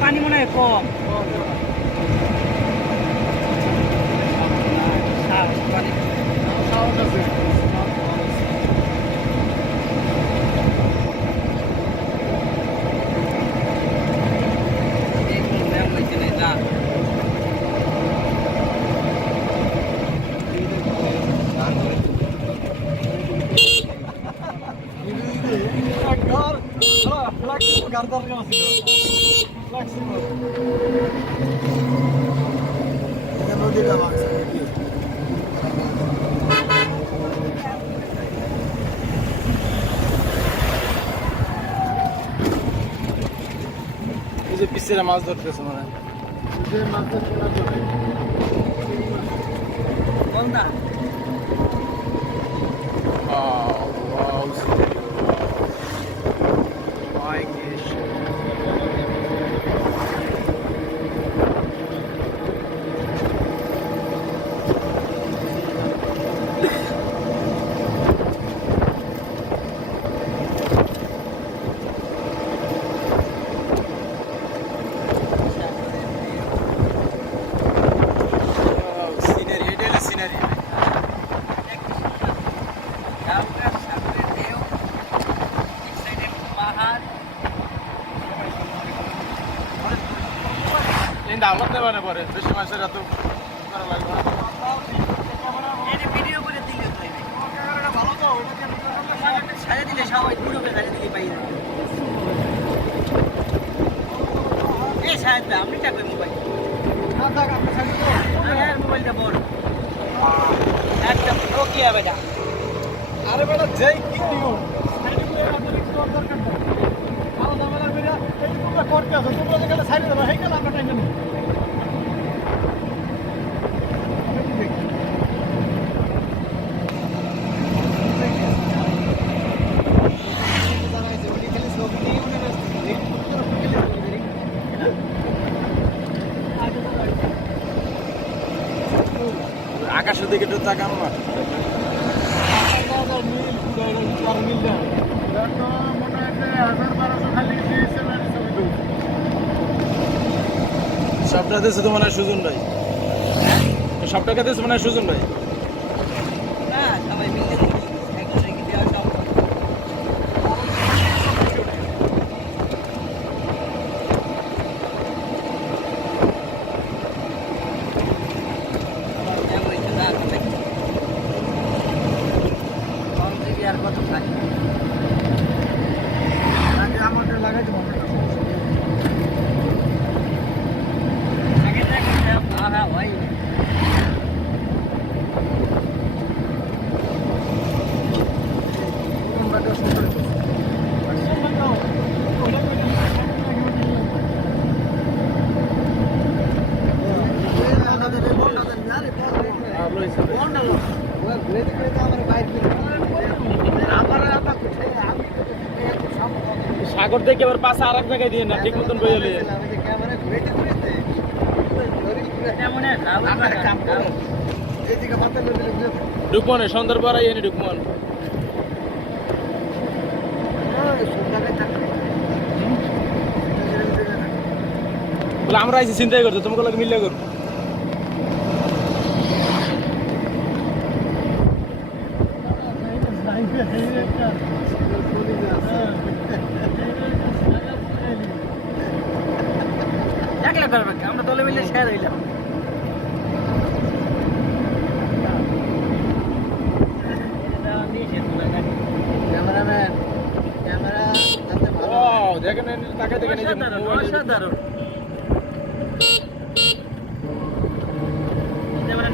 পানি মনে হয় কম পিছিয়ে মাছ ধরতেছে মানে আমার দেওয়ানে পরে বেশি মাছের এত করা লাগবে না ভিডিও করে দিলে ভালো তো সাজা দিলে সবাই পুরো সাজা দিলে পাই এ সাজা আপনি টাকা মোবাইল মোবাইলটা বড় একটা নোকিয়া বেটা আরে বেটা যেই কি দিও করতে আসো তোমরা যেখানে সাইডে দেবো সেইখানে আমরা টাইম নেব আকাশের দিকে একটু তাকান না সবটা দিয়েছে তো মনে হয় সুজন ভাই সবটাকে দিয়েছে মনে হয় সুজন ভাই আর কত খাই আমাকে লাগাই দেবো ভাই সাগর থেকে আবার পাশে আর এক জায়গায় দিয়ে না ঠিক মতন বইলে ঢুকমনে সন্ধ্যার পর এনে ঢুকমন বলে আমরা আইসি চিন্তাই করছো তোমাকে লোক মিলে করবো আমরা দলে মিলে শেয়ার হইলাম ক্যামেরাম্যান ক্যামেরা দেখেন তাকে দেখেন অসাধারণ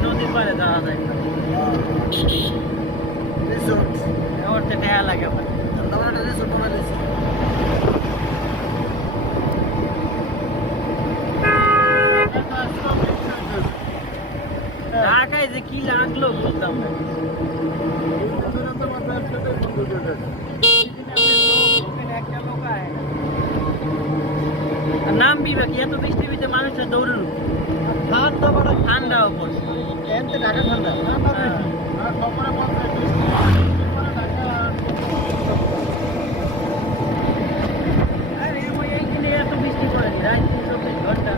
নদীর পাড়ে যাওয়া যায় রিসোর্ট টাকা লাগে আমার একটা রিসোর্ট বানাইছি ঢাকায় যে কি লাগলো বলতাম না নাম বিভাগ এত বৃষ্টির ভিতরে মানুষের দৌড়ানো ঠান্ডাও পড়ছে এতে ঢাকা ঠান্ডা আর খবরে বলছে বৃষ্টি পরে ঢাকা আরে ওই এইখানে এত বৃষ্টি পড়েনি রাত 24 ঘন্টা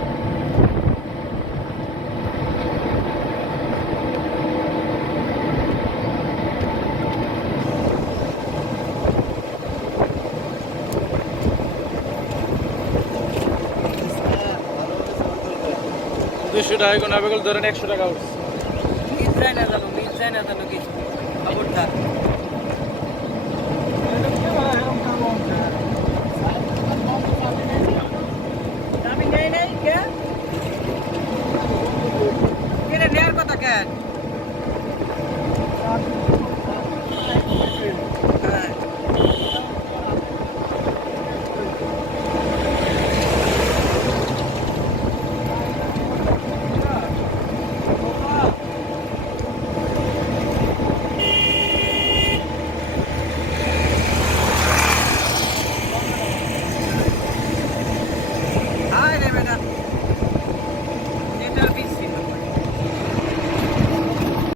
দুশো টাকা কোনো আবেগল ধরেন 100 টাকা উঠছে মিস যায় না জানো কিছু খবরদার চাবি নেই কে